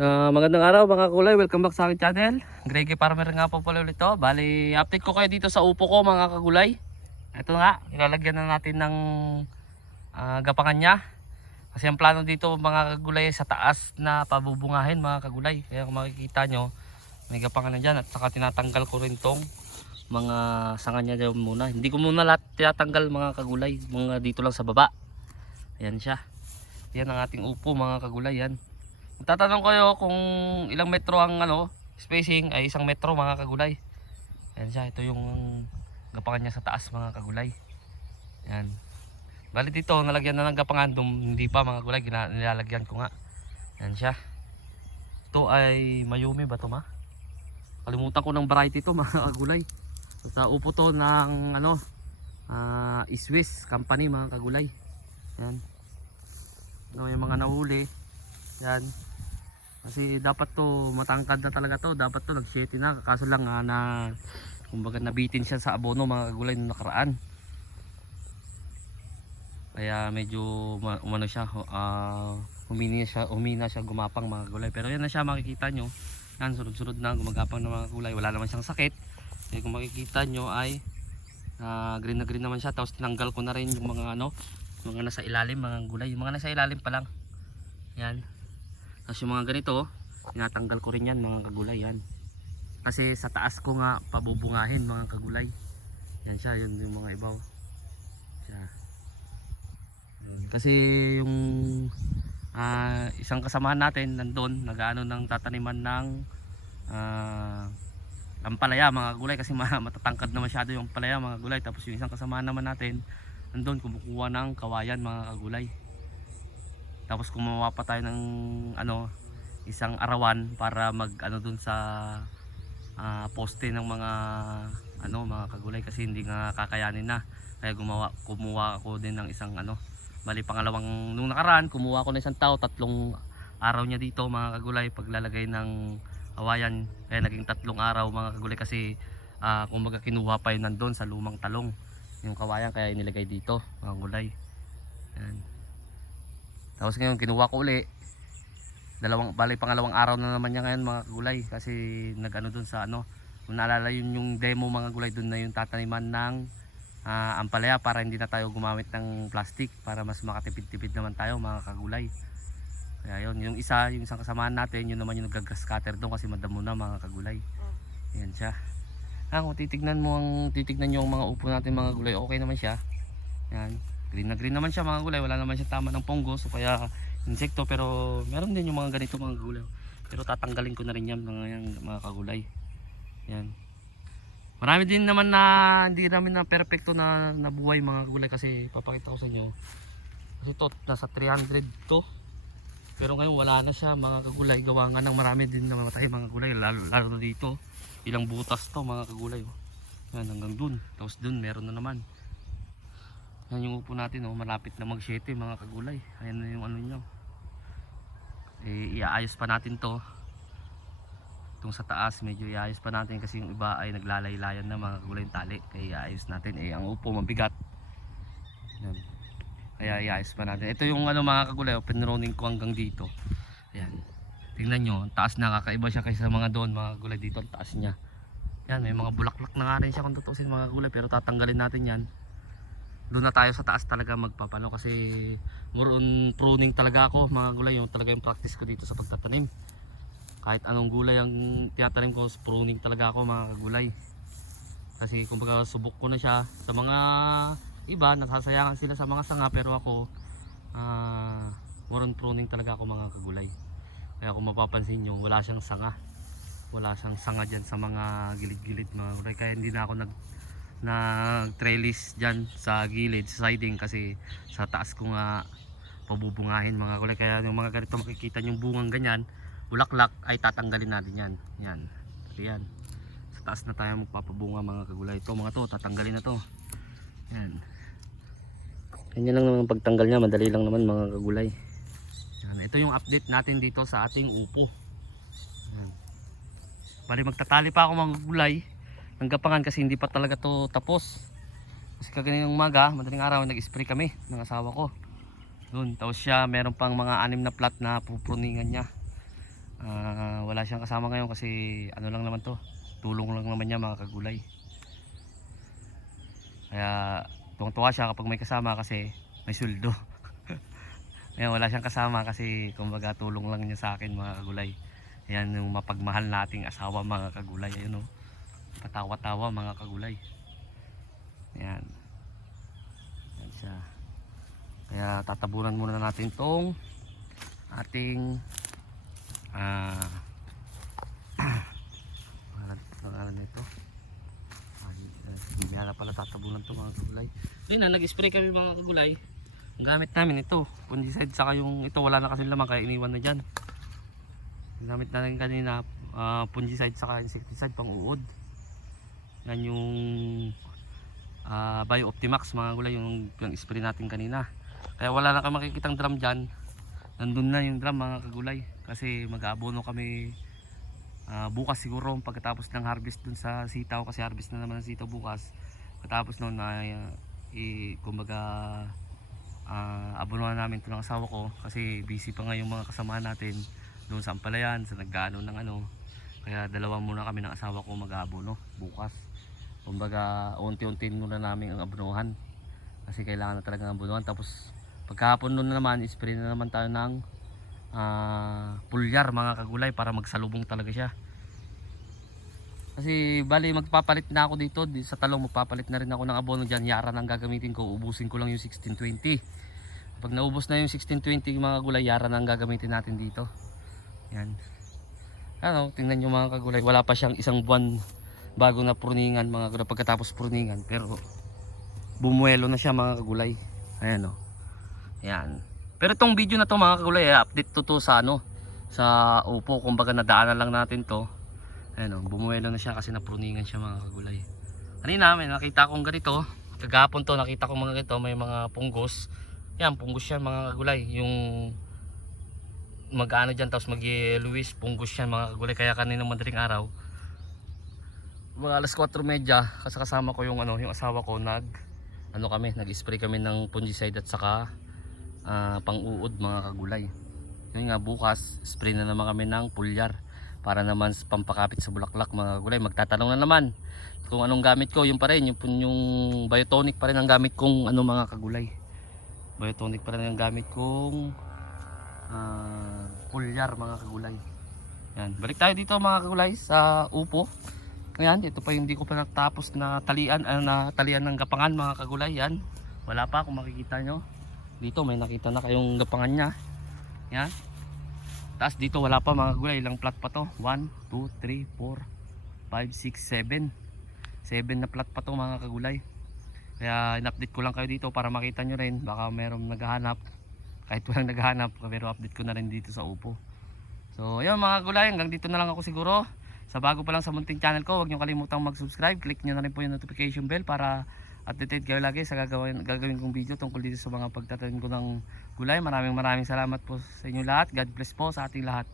Ah, magandang araw mga kulay, welcome back sa aking channel. Greggy Farmer nga po pala ulit to. Bali, update ko kayo dito sa upo ko mga kagulay. Ito nga, ilalagyan na natin ng ah, gapangan niya. Kasi ang plano dito mga kagulay sa taas na pabubungahin mga kagulay. Kaya kung makikita nyo, may gapangan na dyan at saka tinatanggal ko rin tong mga sanga niya dyan muna. Hindi ko muna lahat tinatanggal mga kagulay, mga dito lang sa baba. Ayan siya. Yan ang ating upo mga kagulay yan. Tatanong kayo kung ilang metro ang ano, spacing ay isang metro mga kagulay. Ayan siya, ito yung gapangan niya sa taas mga kagulay. Ayan. Bali dito, nalagyan na ng gapangan, dum, hindi pa mga gina, nilalagyan ko nga. Ayan siya. Ito ay Mayumi ba to ma? Kalimutan ko ng variety to mga kagulay. Sa upo to ng ano, ah Swiss company mga kagulay. Ayan. Ito yung mga nahuli. Yan. Kasi dapat to matangkad na talaga to. Dapat to nag-shetty na. Kaso lang ah, na kumbaga nabitin siya sa abono mga kagulay nung nakaraan. Kaya medyo ma- umano siya ah humina siya humina siya gumapang mga kagulay. Pero yan na siya makikita nyo. Yan sunod-sunod na gumagapang ng mga kagulay. Wala naman siyang sakit. Kaya kung makikita nyo ay ah, green na green naman siya. Tapos tinanggal ko na rin yung mga ano mga nasa ilalim mga gulay. Yung mga nasa ilalim pa lang. Yan. Tapos yung mga ganito, tinatanggal ko rin yan mga kagulay yan. Kasi sa taas ko nga pabubungahin mga kagulay. Yan siya, yun yung mga ibaw. Siya. Kasi yung ah, isang kasamahan natin nandun, nag-ano ng tataniman ng ah, ampalaya mga gulay kasi ma- matatangkad na masyado yung ampalaya mga gulay. Tapos yung isang kasamahan naman natin, nandun kumukuha ng kawayan mga kagulay tapos gumawa pa tayo ng ano isang arawan para mag ano dun sa ah, poste ng mga ano mga kagulay kasi hindi nga kakayanin na. Kaya gumawa kumuha ako din ng isang ano bali pangalawang nung nakaraan kumuha ako ng isang tao tatlong araw niya dito mga kagulay paglalagay ng awayan. Kaya naging tatlong araw mga kagulay kasi ah, kumbaga kinuha pa yun nandun sa lumang talong yung kawayan kaya inilagay dito mga gulay yan tapos ngayon kinuha ko uli. Dalawang bali pangalawang araw na naman niya ngayon mga kagulay kasi nagano dun sa ano. Kung naalala yun yung demo mga gulay dun na yung tataniman ng ah, ampalaya para hindi na tayo gumamit ng plastic para mas makatipid-tipid naman tayo mga kagulay. Kaya yun, yung isa, yung isang kasamahan natin, yun naman yung nag-grass cutter doon kasi madamo na mga kagulay. Yan siya. Ah, kung titignan mo ang titignan nyo ang mga upo natin mga gulay, okay naman siya. Yan. Green na green naman siya mga gulay. Wala naman siya tama ng ponggos o kaya insekto. Pero meron din yung mga ganito mga gulay. Pero tatanggalin ko na rin yan mga, yan, mga kagulay. Yan. Marami din naman na hindi namin na perfecto na nabuhay mga kagulay kasi papakita ko sa inyo. Kasi to nasa 300 to. Pero ngayon wala na siya mga kagulay. Gawa nga ng marami din na mamatay mga kagulay. Lalo, lalo na dito. Ilang butas to mga kagulay. oh. Yan hanggang dun. Tapos dun meron na naman. Yan yung upo natin, oh, malapit na mag 7 mga kagulay. Ayan na yung ano nyo. Eh, iaayos pa natin to. Itong sa taas, medyo iaayos pa natin kasi yung iba ay naglalaylayan na mga kagulay yung tali. Kaya iaayos natin. Eh, ang upo mabigat. Yan. Kaya iaayos pa natin. Ito yung ano mga kagulay, oh, pinroning ko hanggang dito. Ayan. Tingnan nyo, ang taas na kakaiba siya kaysa mga doon, mga kagulay dito, ang taas niya. Yan, may mga bulaklak na nga rin siya kung tutusin mga kagulay, pero tatanggalin natin yan doon na tayo sa taas talaga magpapalo kasi more on pruning talaga ako mga gulay. Yung talaga yung practice ko dito sa pagtatanim. Kahit anong gulay ang tinatanim ko pruning talaga ako mga gulay. Kasi kumbaga subok ko na siya. Sa mga iba nagsasayangan sila sa mga sanga pero ako ah more on pruning talaga ako mga kagulay kaya kung mapapansin nyo wala siyang sanga. Wala siyang sanga dyan sa mga gilid-gilid mga gulay. Kaya hindi na ako nag nag trellis dyan sa gilid sa siding kasi sa taas ko nga pabubungahin mga kulay. Kaya yung mga ganito makikita yung bungang ganyan bulaklak ay tatanggalin natin yan. Yan. So yan. Sa taas na tayo magpapabunga mga kagulay. Ito mga to tatanggalin na to. Yan. Ganyan lang naman ang pagtanggal niya madali lang naman mga kagulay. Yan. ito yung update natin dito sa ating upo. Yan. bali magtatali pa ako mga kagulay ng gapangan kasi hindi pa talaga to tapos kasi kaganing umaga madaling araw nag-spray kami ng asawa ko doon tapos siya meron pang mga anim na plat na pupruningan niya Ah, wala siyang kasama ngayon kasi ano lang naman to. Tulong lang naman niya mga kagulay. Kaya tuwang-tuwa siya kapag may kasama kasi may sweldo. Ngayon wala siyang kasama kasi kumbaga tulong lang niya sa akin mga kagulay. Ayan yung mapagmahal nating asawa mga kagulay. Ayun o. Patawa-tawa mga kagulay. Ayan. Ayan siya. Kaya tatabunan muna natin tong ating ah pangalan pangalan nito. Hindi na pala tatabunan to mga kagulay. Ayun na, nag-spray kami mga kagulay. Ang gamit namin ito, fungicide saka yung ito wala na kasi laman kaya iniwan na. Ang gamit natin kanina, ah, fungicide saka insecticide pang uod. Yan yung ah, Bio Optimax mga gulay yung, yung spray natin kanina. Kaya wala na kami makikitang drum dyan. Nandun na yung drum mga kagulay. Kasi mag-aabono kami ah, bukas siguro pagkatapos ng harvest dun sa sitaw kasi harvest na naman ang sitaw bukas. Pagkatapos nun na i kumbaga ah abonohan namin ito ng asawa ko kasi busy pa nga yung mga kasama natin doon sa Ampalayan sa naggaano ng ano kaya dalawa muna kami ng asawa ko mag-aabono bukas kumbaga unti-unti muna namin ang abonohan kasi kailangan na talaga ng abonohan tapos pagkahapon nun naman spray na naman tayo ng ah pulyar mga kagulay para magsalubong talaga siya. Kasi bali magpapalit na ako dito. Di- sa talong magpapalit na rin ako ng abono dyan. Yara ang gagamitin ko. Ubusin ko lang yung 1620 pag naubos na yung 1620 mga gulay yara na ang gagamitin natin dito. Yan. Ano tingnan nyo mga kagulay. Wala pa siyang isang buwan bago na pruningan mga gulay pagkatapos pruningan pero bumuelo na siya mga kagulay ayan o yan pero itong video na to mga kagulay eh, update to to sa ano sa upo kumbaga nadaanan lang natin to Ayan o, bumuelo na siya kasi napruningan siya mga kagulay. Kanina may nakita kong ganito, kagapon to nakita ko mga ganito, may mga punggos. Yan, punggos yan mga kagulay. Yung mag-ano dyan, tapos mag-luwis, punggos yan mga kagulay. Kaya kanina madaling araw, mga alas 4.30, kasi kasama ko yung, ano, yung asawa ko, nag, ano kami, nag-spray kami ng fungicide at saka ah, pang-uod mga kagulay. Yun nga, bukas, spray na naman kami ng pulyar para naman pampakapit sa bulaklak mga gulay magtatanong na naman kung anong gamit ko. Yung pa rin yung, yung biotonic pa rin ang gamit kong ano mga kagulay. Biotonic pa rin ang gamit kong uh, pulyar mga kagulay. Yan. Balik tayo dito mga kagulay sa upo Ayan, ito pa yung hindi ko pa natapos na talian, ah, na talian ng gapangan mga kagulay. Yan, wala pa kung makikita nyo. Dito may nakita na kayong gapangan niya. Yan. Tapos dito wala pa mga gulay, ilang plat pa to? 1, 2, 3, 4, 5, 6, 7 7 na plat pa to mga kagulay Kaya in-update ko lang kayo dito para makita nyo rin Baka merong naghahanap Kahit walang naghahanap, pero update ko na rin dito sa upo So yun mga gulay, hanggang dito na lang ako siguro Sa bago pa lang sa munting channel ko, huwag nyo kalimutang mag-subscribe Click nyo na rin po yung notification bell para updated kayo lagi sa gagawin, gagawin kong video tungkol dito sa mga pagtatanim ko ng gulay. Maraming maraming salamat po sa inyo lahat. God bless po sa ating lahat.